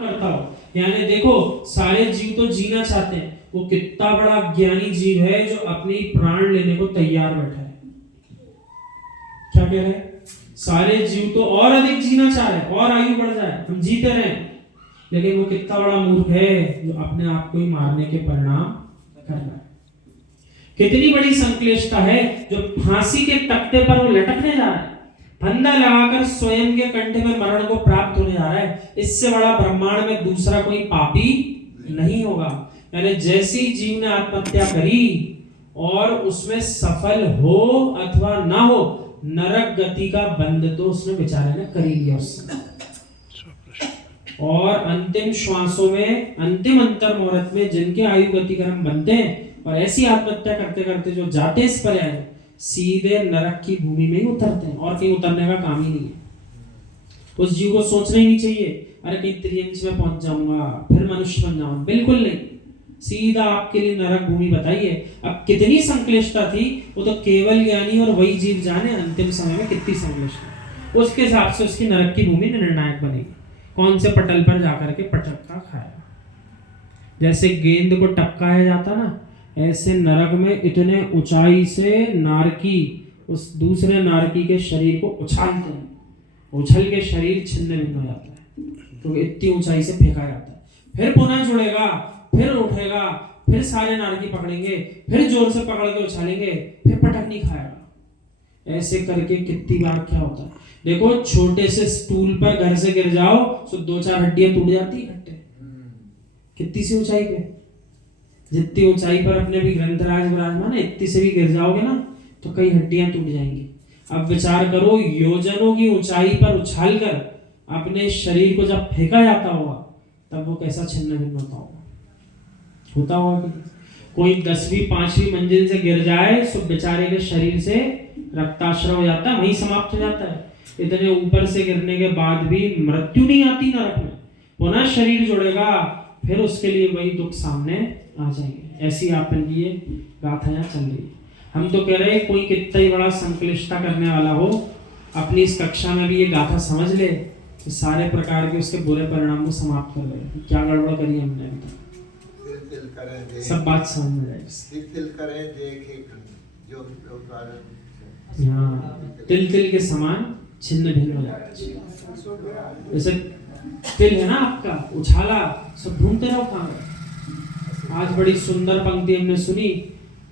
करता हो। यानी देखो सारे जीव तो जीना चाहते हैं, वो कितना बड़ा ज्ञानी जीव है जो अपनी प्राण लेने को तैयार बैठा है। क्या कह रहे हैं? सारे जीव तो और अधिक जीना चाह रहे हैं, और आयु बढ़ जाए, हम जीते रहे, लेकिन वो कितना बड़ा मूर्ख है जो अपने आप को ही मारने के परिणाम कर रहा है। कितनी बड़ी संक्लिष्टता है जो फांसी के तख्ते पर वो लटकने जा रहा है, फंदा लगाकर स्वयं के कंठे में मरण को प्राप्त होने जा रहा है। इससे बड़ा ब्रह्मांड में दूसरा कोई पापी नहीं होगा। यानी जैसी जीव ने आत्महत्या करी और उसमें सफल हो अथवा ना हो, नरक गति का बंध तो उसने बेचारे ने कर ही लिया उससे। और अंतिम श्वासों में, अंतिम अंतर मुहूर्त में जिनके आयु गति कर्म बनते हैं और ऐसी आत्महत्या करते करते जो जाते इस पर आए, सीधे नरक की भूमि में ही उतरते हैं, और कहीं उतरने का काम ही नहीं है। उस जीव को सोचना ही नहीं चाहिए अरे कहीं त्रियंश में पहुंच जाऊंगा फिर मनुष्य बन जाऊंगा, बिल्कुल नहीं। सीधा आपके लिए नरक भूमि बताइए। अब कितनी संक्लिष्टता थी वो तो केवल ज्ञानी और वही जीव जाने अंतिम समय में कितनी संक्लिष्टता। उसके हिसाब से उसकी नरक की भूमि निर्णायक बनेगी, कौन से पटल पर जाकर के पटक्का खाएगा। जैसे गेंद को टपकाया जाता ना, ऐसे नरक में इतने ऊंचाई से नारकी उस दूसरे नारकी के शरीर को उछालते हैं, उछल के शरीर छिन्न भिन्न हो जाता है, तो इतनी ऊंचाई से फेंका जाता है। फिर पुनः जुड़ेगा, फिर उठेगा, फिर सारे नारकी पकड़ेंगे, फिर जोर से पकड़ के उछालेंगे, फिर पटक नहीं खाएगा। ऐसे करके कितनी बार क्या होता है। देखो छोटे से स्टूल पर घर से गिर जाओ तो 2-4 हड्डियां टूट जाती है, कितनी सी ऊंचाई पे, जितनी ऊंचाई पर अपने भी ग्रंथराज विराजमान है, इतनी से भी गिर जाओगे ना तो कई हड्डियां टूट जाएंगी। अब विचार करो, योजनों की ऊंचाई पर उछालकर अपने शरीर को जब फेंका जाता होगा तब वो कैसा छिन्न भिन्न होता होगा। कोई 10वीं 5वीं मंजिल से गिर जाए तो बेचारे के शरीर से रक्ताश्रय हो जाता है, वहीं समाप्त हो जाता है। इतने ऊपर से गिरने के बाद भी मृत्यु नहीं आती नरक में, पुनः शरीर जुड़ेगा, फिर उसके लिए वही दुख सामने आ जाएंगे। ऐसी आपन की ये गाथाएं चल रही है। हम तो कह रहे हैं कोई कितना ही बड़ा संक्लिष्टता करने वाला हो, अपनी इस कक्षा में भी ये गाथा समझ ले तो सारे प्रकार के उसके बुरे परिणाम को समाप्त कर ले। क्या गड़बड़ करी हमने अभी तक, सब बात समझ में जाएगी। तिल तिल के समान छिन्न भिन्न हो जाता है। जैसे तिल है ना आपका, उछाला सब ढूंढते रहो कहाँ। आज बड़ी सुंदर पंक्ति हमने सुनी,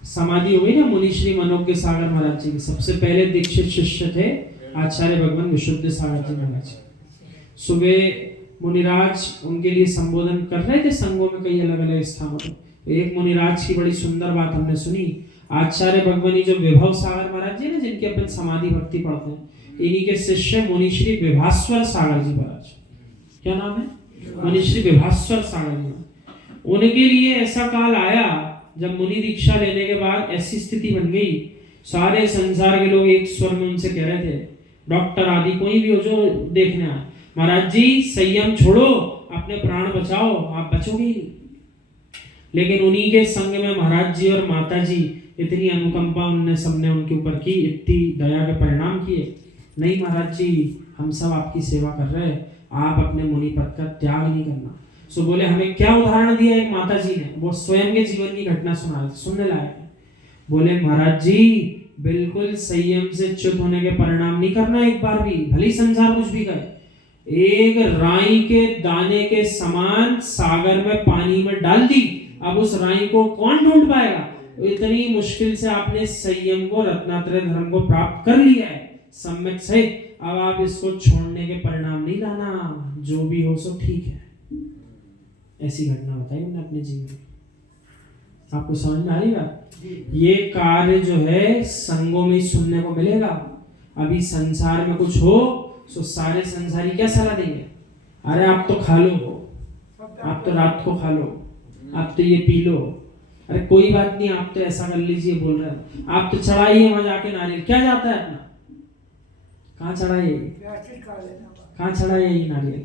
समाधि हो गई ना मुनिश्री मनोज्ञ सागर महाराज जी की। सबसे पहले दीक्षित शिष्य थे आचार्य भगवान विशुद्ध सागर जी महाराज। सुबह मुनिराज उनके लिए संबोधन कर रहे थे संघों में कई अलग अलग स्थानों पर। एक मुनिराज की बड़ी सुंदर बात हमने सुनी। आचार्य भगवानी जो विभव सागर महाराज जी ना, जिनके अपन समाधि भक्ति पढ़ते हैं, इन्हीं के शिष्य मुनिश्री विभास्वर सागर जी महाराज। क्या नाम है? मुनिश्री विभास्वर सागर जी। उनके लिए ऐसा काल आया जब मुनि दीक्षा लेने के बाद ऐसी स्थिति बन गई, सारे संसार के लोग एक स्वर में उनसे कह रहे थे, डॉक्टर आदि कोई भी हो जो देखने आए, महाराज जी संयम छोड़ो, अपने प्राण बचाओ, आप बचोगे ही नहीं। लेकिन उन्हीं के संग में महाराज जी और माता जी इतनी अनुकंपा उनने सबने उनके ऊपर की, इतनी दया के परिणाम किए। नहीं महाराज जी, हम सब आपकी सेवा कर रहे हैं, आप अपने मुनि पद का त्याग नहीं करना। सो बोले हमें क्या उदाहरण दिया एक माता जी ने, वो स्वयं के जीवन की घटना सुनने लायक है। बोले महाराज जी बिल्कुल संयम से च्युत होने के परिणाम नहीं करना एक बार भी, भले संसार कुछ भी करे। एक राई के दाने के समान सागर में पानी में डाल दी, अब उस राई को कौन ढूंढ पाएगा। इतनी मुश्किल से आपने संयम को, रत्नात्रय धर्म को प्राप्त कर लिया है सम्यक से, अब आप इसको छोड़ने के परिणाम नहीं लाना, जो भी हो सो ठीक है। ऐसी घटना बताई उन्होंने अपने जीवन में। आपको समझ में आएगा? ये कार्य जो है संगों में ही सुनने को मिलेगा। अभी संसार में कुछ हो तो सारे संसारी क्या सलाह देंगे, अरे आप तो खा लो, आप तो रात को खा लो, आप तो ये पी लो, अरे कोई बात नहीं, आप तो ऐसा कर लीजिए, बोल रहे हैं आप तो चढ़ाइए वहां जाके नारियल। क्या जाता है अपना, कहाँ चढ़ाइए, कहाँ चढ़ाइए ये नारियल,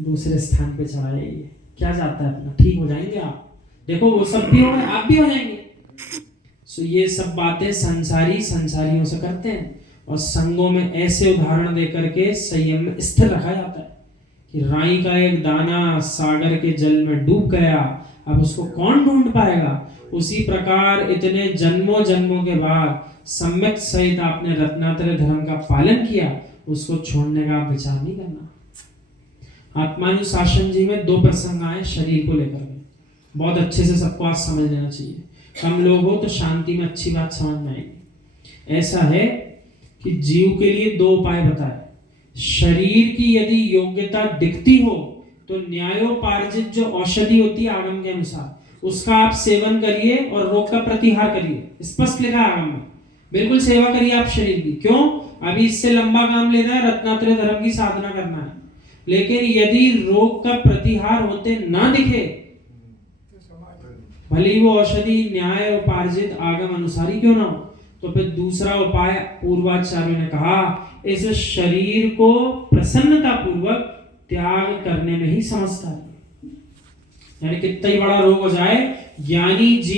दूसरे स्थान पे चढ़ाइए। क्या जाता है अपना, ठीक हो जाएंगे आप। देखो वो सब भी हो गए, आप भी हो जाएंगे। सो ये सब बातें संसारी संसारियों से करते हैं, और संगों में ऐसे उदाहरण देकर के संयम में स्थिर रखा जाता है कि राई का एक दाना सागर के जल में डूब गया, अब उसको कौन ढूंढ पाएगा। उसी प्रकार इतने जन्मों जन्मों के बाद सम्यक सहित आपने रत्नात्रय धर्म का पालन किया, उसको छोड़ने का आप विचार नहीं करना। आत्मानुशासन जी में 2 प्रसंग आए शरीर को लेकर के, बहुत अच्छे से सबको आज समझ लेना चाहिए। कम लोग हो तो शांति में अच्छी बात समझ में आएगी। ऐसा है कि जीव के लिए 2 उपाय बताए। शरीर की यदि योग्यता दिखती हो तो न्यायोपार्जित जो औषधि होती है आगम के अनुसार, उसका आप सेवन करिए और रोग का प्रतिहार करिए। स्पष्ट लिखा है आगम में, बिल्कुल सेवा करिए आप शरीर की। क्यों? अभी इससे लंबा काम लेना है, रत्नात्रय धर्म की साधना करना है। लेकिन यदि रोग का प्रतिहार होते ना दिखे, भले वो औषधि न्याय उपार्जित आगम अनुसारी क्यों ना हो, तो फिर दूसरा उपाय पूर्वाचार्यों ने कहा, इस शरीर को प्रसन्नता पूर्वक त्याग करने में ही समझता है। यानी कितना ही बड़ा रोग हो जाए, ज्ञानी